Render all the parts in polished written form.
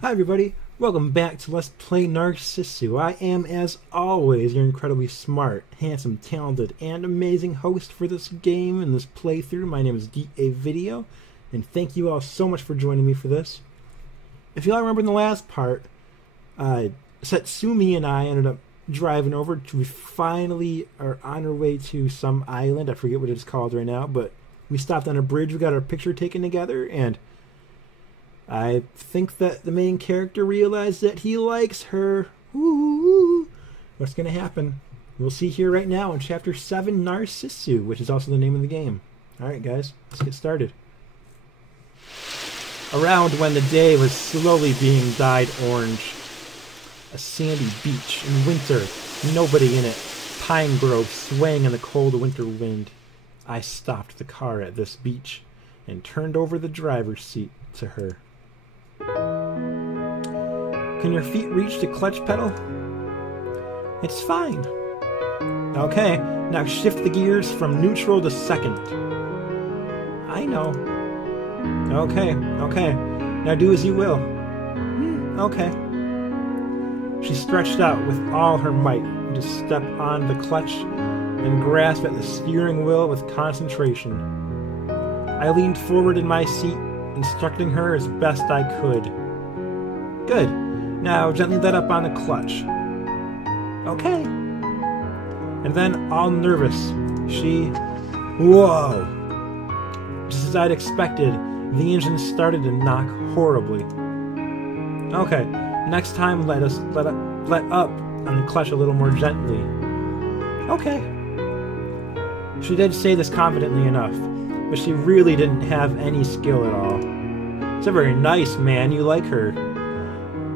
Hi everybody, welcome back to Let's Play Narcissu. I am, as always, your incredibly smart, handsome, talented, and amazing host for this game and this playthrough. My name is DAVideo, and thank you all so much for joining me for this. If you all remember in the last part, Satsumi and I ended up driving over to, we finally are on our way to some island. I forget what it's called right now, but we stopped on a bridge, we got our picture taken together, and I think that the main character realized that he likes her. Ooh, what's going to happen? We'll see here right now in Chapter 7, Narcissu, which is also the name of the game. Alright guys, let's get started. Around when the day was slowly being dyed orange. A sandy beach in winter, nobody in it. Pine groves swaying in the cold winter wind. I stopped the car at this beach and turned over the driver's seat to her. Can your feet reach the clutch pedal? It's fine. Okay, now shift the gears from neutral to second. I know. Okay. Now do as you will. Okay. She stretched out with all her might to step on the clutch and grasp at the steering wheel with concentration. I leaned forward in my seat, instructing her as best I could. Good. Now gently let up on the clutch. Okay. And then, all nervous, she... Whoa! Just as I'd expected, the engine started to knock horribly. Okay, next time let up on the clutch a little more gently. Okay. She did say this confidently enough, but she really didn't have any skill at all. It's a very nice man, you like her.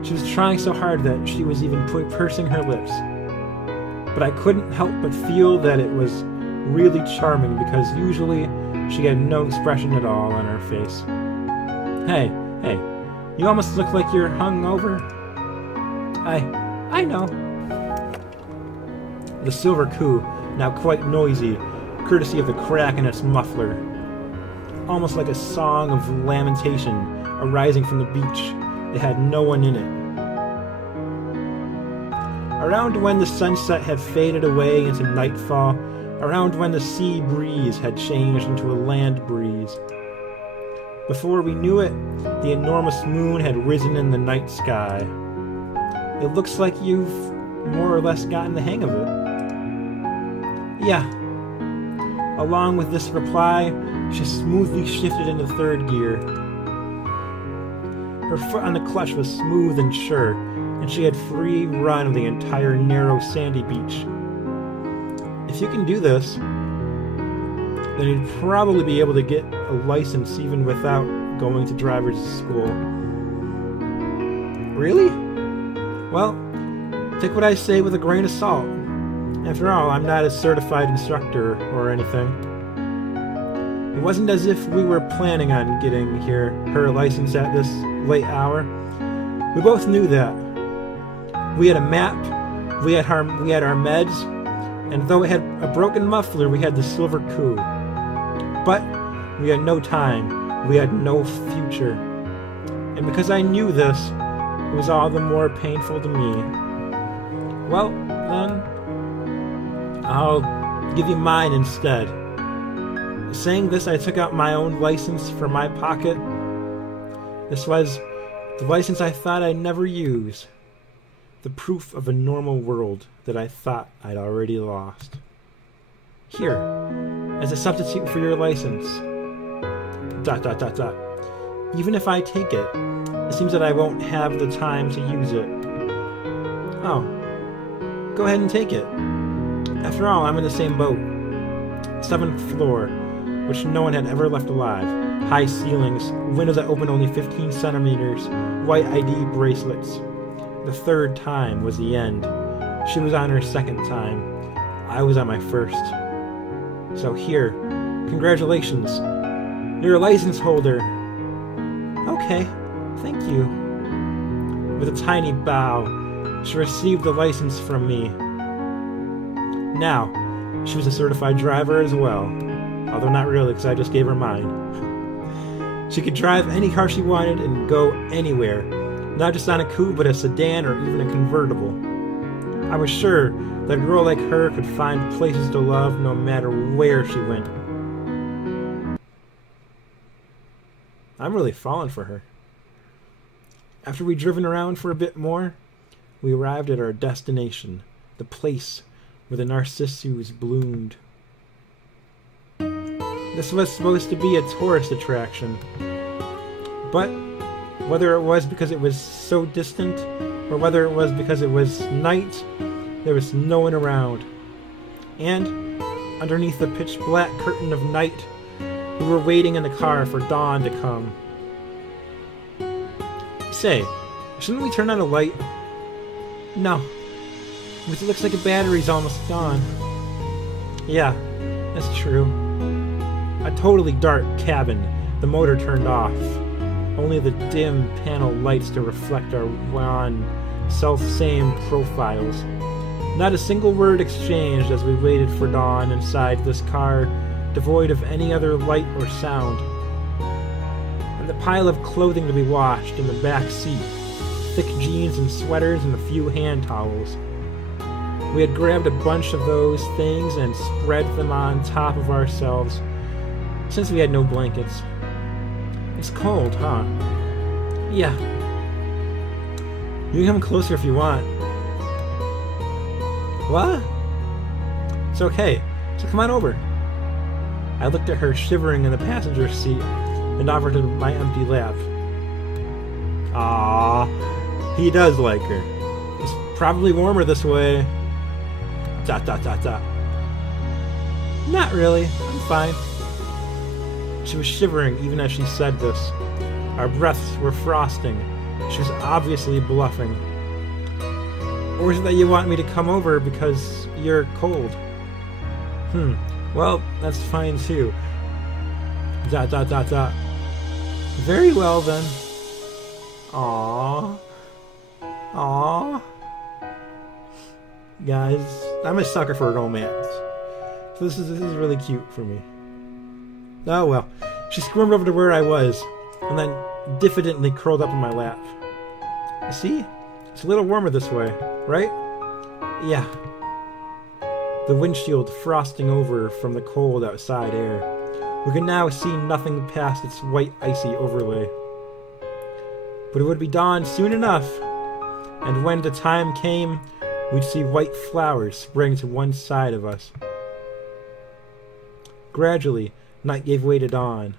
She was trying so hard that she was even pursing her lips. But I couldn't help but feel that it was really charming because usually she had no expression at all on her face. Hey, you almost look like you're hungover. I know. The silver coo, now quite noisy, courtesy of the crack in its muffler. Almost like a song of lamentation arising from the beach that had no one in it. Around when the sunset had faded away into nightfall, around when the sea breeze had changed into a land breeze. Before we knew it, the enormous moon had risen in the night sky. It looks like you've more or less gotten the hang of it. Yeah. Along with this reply, she smoothly shifted into third gear. Her foot on the clutch was smooth and sure, and she had free run of the entire narrow sandy beach. If you can do this, then you'd probably be able to get a license even without going to driver's school. Really? Well, take what I say with a grain of salt. After all, I'm not a certified instructor or anything. It wasn't as if we were planning on getting her license at this late hour. We both knew that. We had a map, we had our meds, and though it had a broken muffler, we had the silver coo. But we had no time, we had no future. And because I knew this, it was all the more painful to me. Well, then, I'll give you mine instead. Saying this, I took out my own license from my pocket. This was the license I thought I'd never use. The proof of a normal world that I thought I'd already lost. Here, as a substitute for your license. ... Even if I take it, it seems that I won't have the time to use it. Oh. Go ahead and take it. After all, I'm in the same boat. 7th floor, which no one had ever left alive. High ceilings, windows that opened only 15 centimeters, white ID bracelets. The third time was the end. She was on her second time. I was on my first. So here, congratulations. You're a license holder. Okay, thank you. With a tiny bow, she received the license from me. Now, she was a certified driver as well. Although not really, because I just gave her mine. She could drive any car she wanted and go anywhere. Not just on a coupe, but a sedan or even a convertible. I was sure that a girl like her could find places to love no matter where she went. I'm really falling for her. After we'd driven around for a bit more, we arrived at our destination, the place where the Narcissus bloomed. This was supposed to be a tourist attraction, but whether it was because it was so distant, or whether it was because it was night, there was no one around. And underneath the pitch-black curtain of night, we were waiting in the car for dawn to come. Say, shouldn't we turn on a light? No, because it looks like a battery's almost gone. Yeah, that's true. A totally dark cabin, the motor turned off. Only the dim panel lights to reflect our wan, self-same profiles. Not a single word exchanged as we waited for dawn inside this car, devoid of any other light or sound. And the pile of clothing to be washed in the back seat, thick jeans and sweaters and a few hand towels. We had grabbed a bunch of those things and spread them on top of ourselves, since we had no blankets. It's cold, huh? Yeah. You can come closer if you want. What? It's okay, so come on over. I looked at her shivering in the passenger seat and offered her my empty lap. Ah, he does like her. It's probably warmer this way. ... Not really, I'm fine. She was shivering even as she said this. Our breaths were frosting. She was obviously bluffing. Or is it that you want me to come over because you're cold? Well, that's fine too. ... Very well then. Aww. Aww. Guys, I'm a sucker for romance. So this is really cute for me. Oh well. She squirmed over to where I was, and then diffidently curled up in my lap. See? It's a little warmer this way, right? Yeah. The windshield frosting over from the cold outside air. We could now see nothing past its white icy overlay. But it would be dawn soon enough, and when the time came, we'd see white flowers spring to one side of us. Gradually, night gave way to dawn.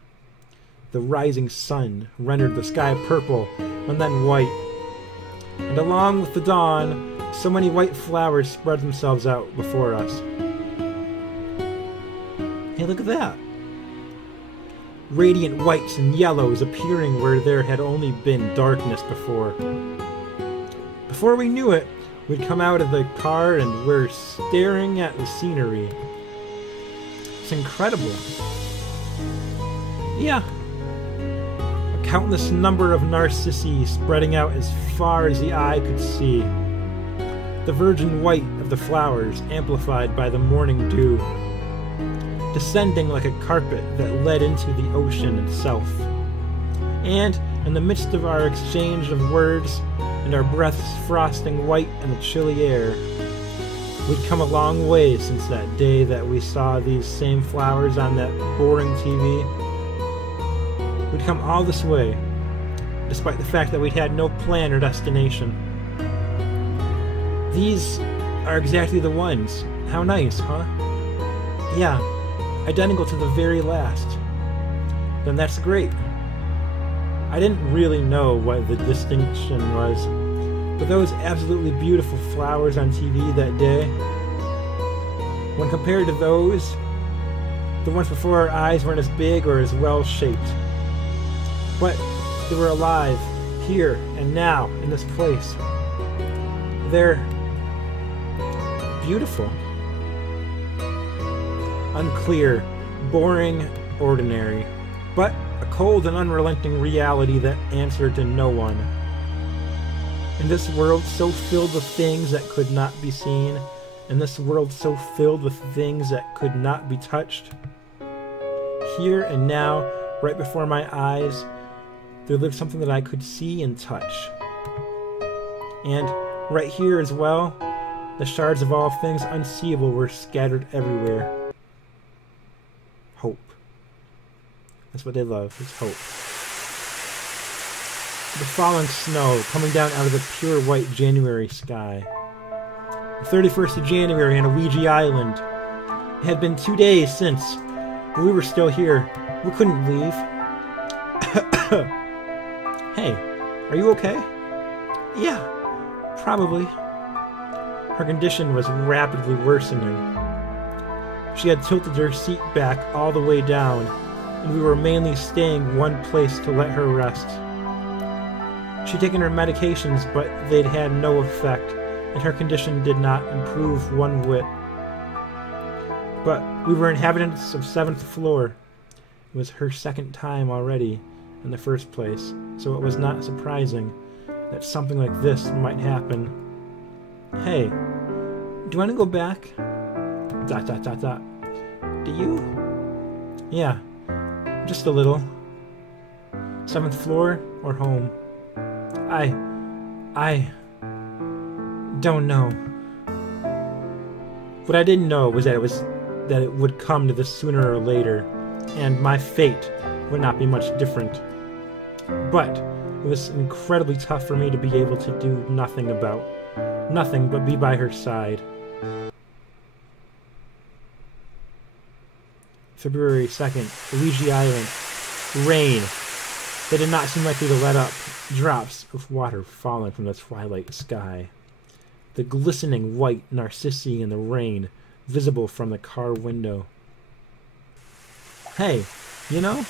The rising sun rendered the sky purple and then white. And along with the dawn, so many white flowers spread themselves out before us. Hey, look at that! Radiant whites and yellows appearing where there had only been darkness before. Before we knew it, we'd come out of the car and we're staring at the scenery. It's incredible. Yeah. A countless number of narcissi spreading out as far as the eye could see. The virgin white of the flowers amplified by the morning dew. Descending like a carpet that led into the ocean itself. And, in the midst of our exchange of words, and our breaths frosting white in the chilly air, we'd come a long way since that day that we saw these same flowers on that boring TV. We'd come all this way, despite the fact that we'd had no plan or destination. These are exactly the ones. How nice, huh? Yeah. Identical to the very last. Then that's great. I didn't really know what the distinction was, but those absolutely beautiful flowers on TV that day, when compared to those, the ones before our eyes weren't as big or as well shaped. But they were alive, here and now, in this place. They're beautiful. Unclear, boring, ordinary, but a cold and unrelenting reality that answered to no one. In this world so filled with things that could not be seen, in this world so filled with things that could not be touched, here and now, right before my eyes, there lived something that I could see and touch. And right here as well, the shards of all things unseeable were scattered everywhere. Hope. That's what they love, is hope. The falling snow coming down out of the pure white January sky. The 31st of January on a Ouija Island. It had been 2 days since, but we were still here. We couldn't leave. Hey, are you okay? Yeah, probably. Her condition was rapidly worsening. She had tilted her seat back all the way down, and we were mainly staying one place to let her rest. She'd taken her medications, but they'd had no effect, and her condition did not improve one whit. But we were inhabitants of 7th floor. It was her second time already in the first place, so it was not surprising that something like this might happen. Hey, do you want to go back? ... Do you? Yeah, just a little. 7th floor or home? I don't know. What I didn't know was that it would come to this sooner or later, and my fate would not be much different. But it was incredibly tough for me to be able to do nothing but be by her side. February 2nd, Ouija Island. Rain. They did not seem likely to let up. Drops of water falling from the twilight sky. The glistening white narcissi in the rain, visible from the car window. Hey, you know?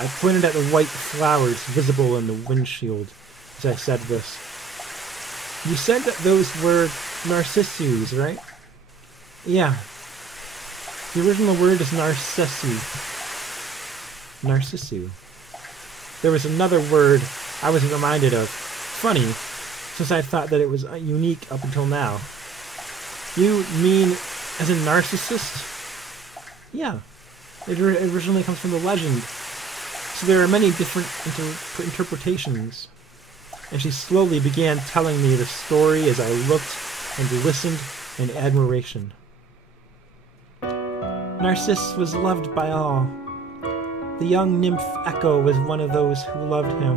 I pointed at the white flowers visible in the windshield as I said this. You said that those were narcissus, right? Yeah. The original word is narcissu. Narcissu. There was another word I was reminded of. Funny, since I thought that it was unique up until now. You mean as a narcissist? Yeah. It originally comes from the legend. So there are many different interpretations. And she slowly began telling me the story as I looked and listened in admiration. Narcissus was loved by all. The young nymph Echo was one of those who loved him.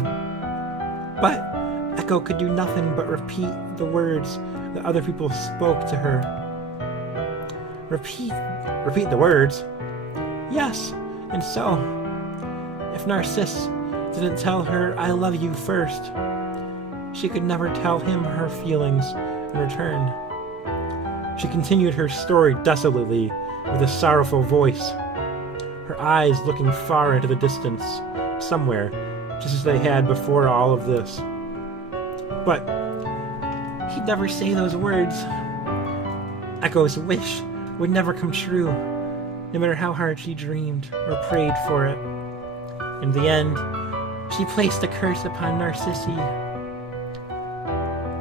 But Echo could do nothing but repeat the words that other people spoke to her. Repeat the words? Yes, and so, if Narcissus didn't tell her I love you first, she could never tell him her feelings in return. She continued her story desolately with a sorrowful voice, her eyes looking far into the distance, somewhere, just as they had before all of this. But he'd never say those words. Echo's wish would never come true, no matter how hard she dreamed or prayed for it. In the end, she placed a curse upon Narcissi,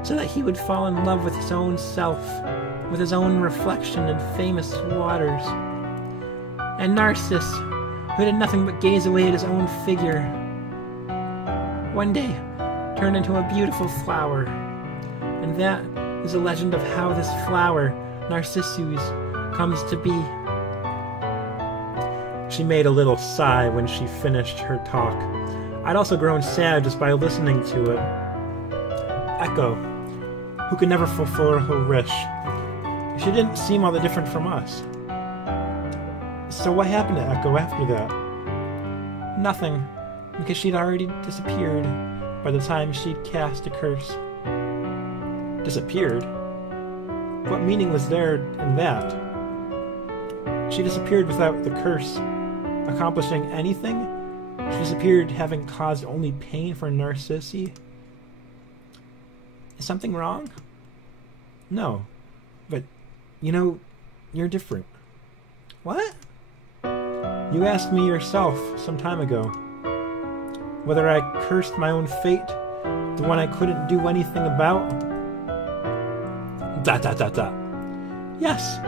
so that he would fall in love with his own self, with his own reflection in famous waters. And Narcissus, who did nothing but gaze away at his own figure, one day turned into a beautiful flower. And that is a legend of how this flower, Narcissus, comes to be. She made a little sigh when she finished her talk. I'd also grown sad just by listening to it. Echo, who could never fulfill her wish. She didn't seem all that different from us. So what happened to Echo after that? Nothing, because she'd already disappeared by the time she'd cast a curse. Disappeared? What meaning was there in that? She disappeared without the curse accomplishing anything? She disappeared having caused only pain for Narcissi? Is something wrong? No. But, you know, you're different. What? You asked me yourself some time ago whether I cursed my own fate, the one I couldn't do anything about. ... Yes,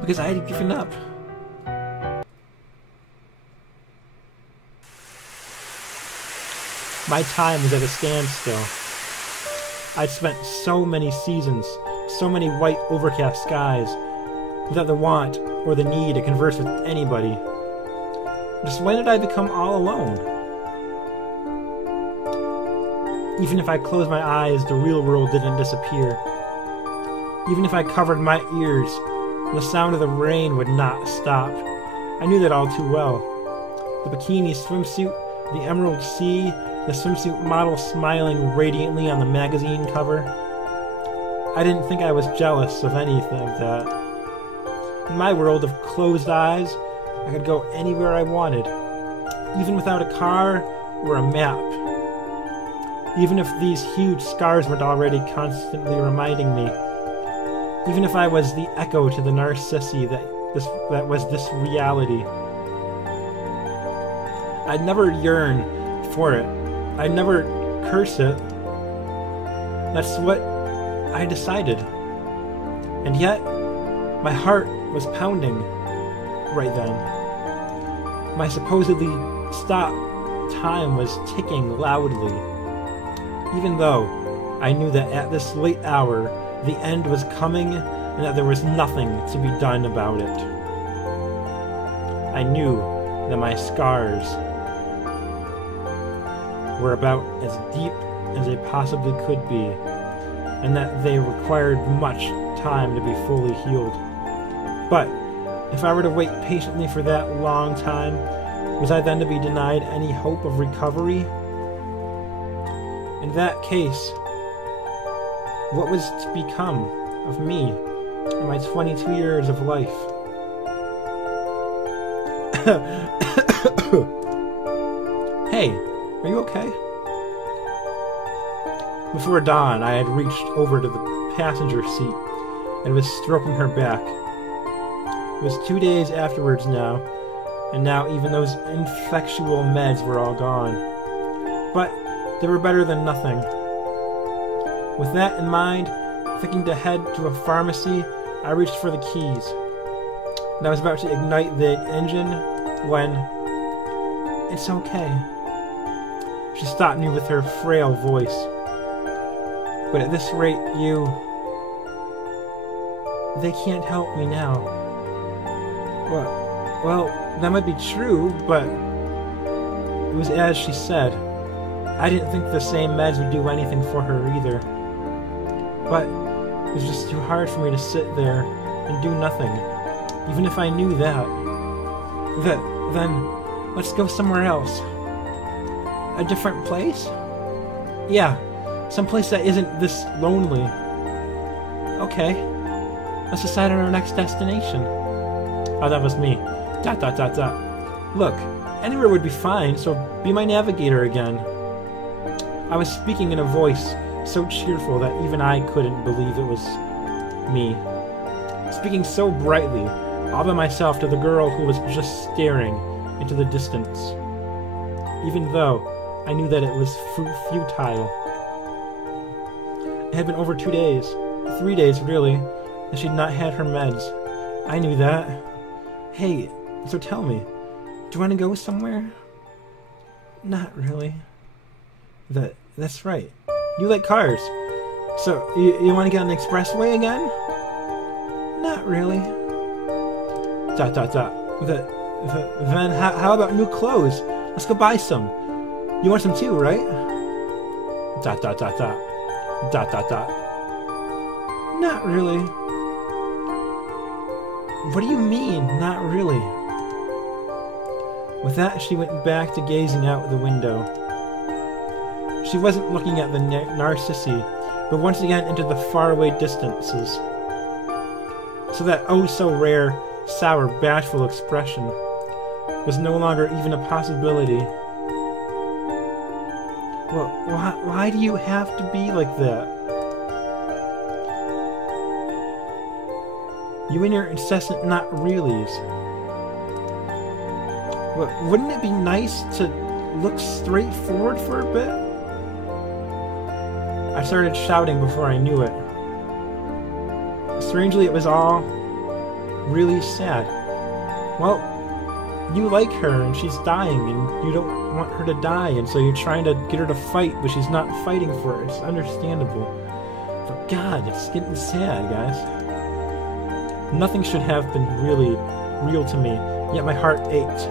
because I had given up. My time was at a standstill. I'd spent so many seasons, so many white overcast skies, without the want or the need to converse with anybody. Just when did I become all alone? Even if I closed my eyes, the real world didn't disappear. Even if I covered my ears, the sound of the rain would not stop. I knew that all too well. The bikini swimsuit, the emerald sea, the swimsuit model smiling radiantly on the magazine cover. I didn't think I was jealous of anything of that. In my world of closed eyes, I could go anywhere I wanted, even without a car or a map. Even if these huge scars weren't already constantly reminding me. Even if I was the echo to the Narcissu that was this reality. I'd never yearn for it. I'd never curse it. That's what I decided. And yet, my heart was pounding right then. My supposedly stopped time was ticking loudly. Even though I knew that at this late hour, the end was coming and that there was nothing to be done about it. I knew that my scars were about as deep as they possibly could be, and that they required much time to be fully healed. But if I were to wait patiently for that long time, was I then to be denied any hope of recovery? In that case, what was to become of me in my 22 years of life? Hey, are you okay? Before dawn, I had reached over to the passenger seat and was stroking her back. It was 2 days afterwards now, and now even those ineffectual meds were all gone. But they were better than nothing. With that in mind, thinking to head to a pharmacy, I reached for the keys. And I was about to ignite the engine when... It's okay. She stopped me with her frail voice. But at this rate, they can't help me now. Well, that might be true, but it was as she said. I didn't think the same meds would do anything for her either. But it was just too hard for me to sit there and do nothing. Even if I knew that. Then let's go somewhere else. A different place? Yeah, someplace that isn't this lonely. Okay, let's decide on our next destination. Oh, that was me. ... Look, anywhere would be fine, so be my navigator again. I was speaking in a voice so cheerful that even I couldn't believe it was me. Speaking so brightly, all by myself to the girl who was just staring into the distance. Even though I knew that it was futile. It had been over 2 days. 3 days, really, and she'd not had her meds. I knew that. Hey, so tell me, do you want to go somewhere? Not really. That's right. You like cars. So, you want to get on the expressway again? Not really. ... Then how about new clothes? Let's go buy some. You want some too, right? ... Not really. What do you mean, not really? With that, she went back to gazing out the window. She wasn't looking at the Narcissu, but once again into the faraway distances. So that oh-so-rare, sour, bashful expression was no longer even a possibility. Well, why do you have to be like that? You and your incessant not-reallys. Well, wouldn't it be nice to look straight forward for a bit? I started shouting before I knew it. Strangely, it was all really sad. Well, you like her and she's dying and you don't want her to die, and so you're trying to get her to fight, but she's not fighting for it. It's understandable. But God, it's getting sad, guys. Nothing should have been really real to me, yet my heart ached.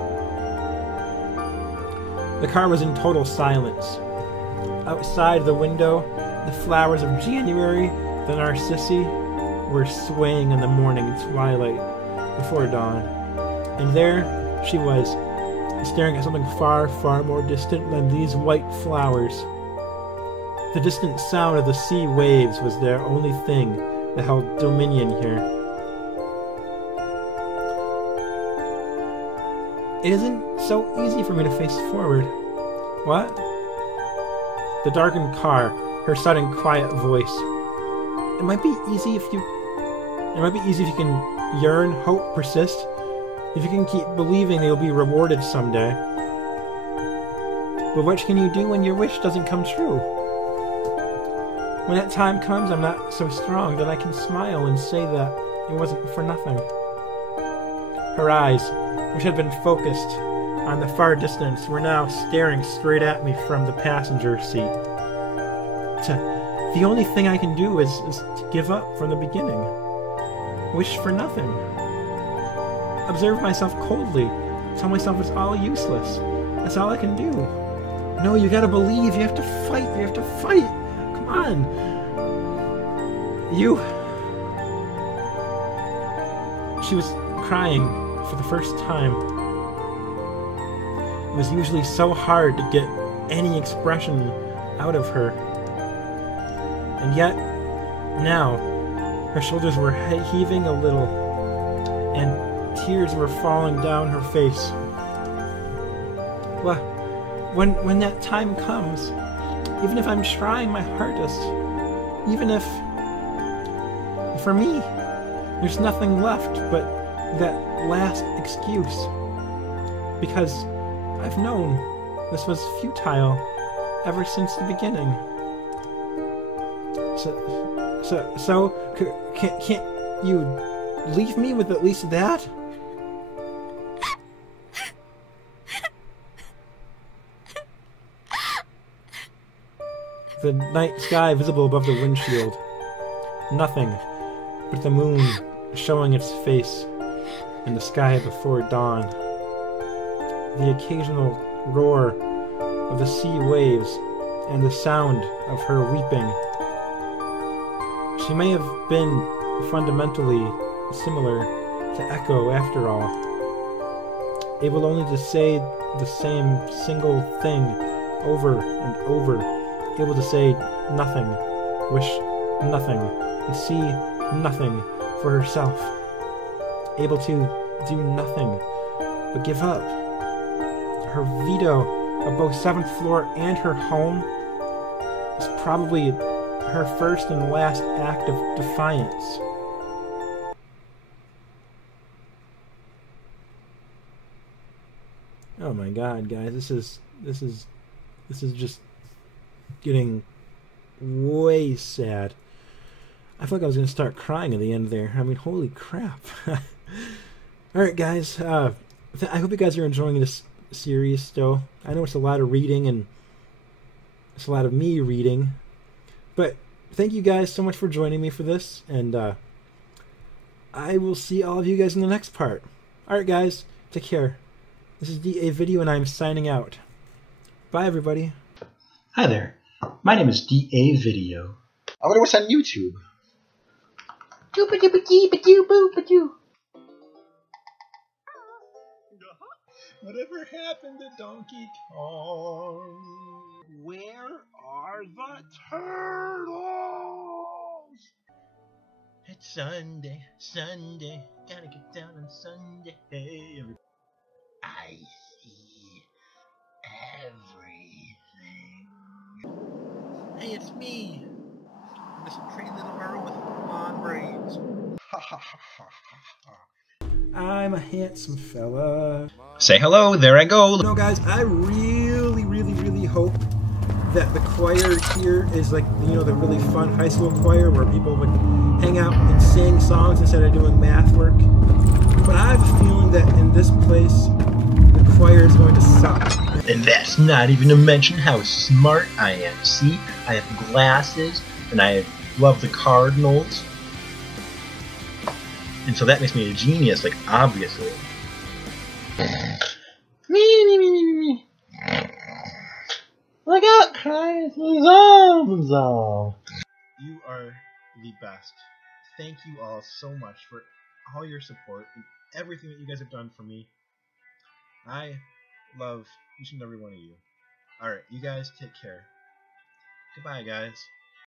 The car was in total silence. Outside the window, the flowers of January, the Narcissi, were swaying in the morning twilight before dawn. And there she was, staring at something far, far more distant than these white flowers. The distant sound of the sea waves was the only thing that held dominion here. It isn't so easy for me to face forward. What? The darkened car, her sudden quiet voice. It might be easy if you can yearn, hope, persist. If you can keep believing that you'll be rewarded someday. But what can you do when your wish doesn't come true? When that time comes, I'm not so strong that I can smile and say that it wasn't for nothing. Her eyes, which had been focused on the far distance, were now staring straight at me from the passenger seat. The only thing I can do is to give up from the beginning. Wish for nothing. Observe myself coldly. Tell myself it's all useless. That's all I can do. No, you gotta believe. You have to fight. You have to fight. Come on. She was crying for the first time. It was usually so hard to get any expression out of her. And yet, now, her shoulders were heaving a little, and tears were falling down her face. Well, when that time comes, even if I'm trying my hardest, even if, for me, there's nothing left but that last excuse. Because I've known this was futile ever since the beginning. So, can't you leave me with at least that? The night sky visible above the windshield. Nothing but the moon showing its face in the sky before dawn. The occasional roar of the sea waves and the sound of her weeping. She may have been fundamentally similar to Echo after all, able only to say the same single thing over and over, able to say nothing, wish nothing, and see nothing for herself, able to do nothing but give up. Her veto of both 7th floor and her home is probably her first and last act of defiance. Oh my God, guys, this is just getting way sad. I feel like I was gonna start crying at the end there. I mean, holy crap. Alright, guys, I hope you guys are enjoying this series still. I know it's a lot of reading and it's a lot of me reading, but thank you guys so much for joining me for this, and I will see all of you guys in the next part. Alright, guys, take care. This is DAVideo, and I'm signing out. Bye, everybody. Hi there. My name is DAVideo. I wonder what's on YouTube. Whatever happened to Donkey Kong? Where are the turtles? It's Sunday, gotta get down on Sunday. I see everything. Hey, it's me. I'm this pretty little girl with blonde braids. I'm a handsome fella. Say hello, there I go. You know, guys, I really hope that the choir here is like, you know, the really fun high school choir where people would hang out and sing songs instead of doing math work. But I have a feeling that in this place, the choir is going to suck. And that's not even to mention how smart I am. See, I have glasses, and I love the Cardinals. And so that makes me a genius, like, obviously. Me. Look out, Christ, resolve. You are the best. Thank you all so much for all your support and everything that you guys have done for me. I love each and every one of you. Alright, you guys take care. Goodbye, guys.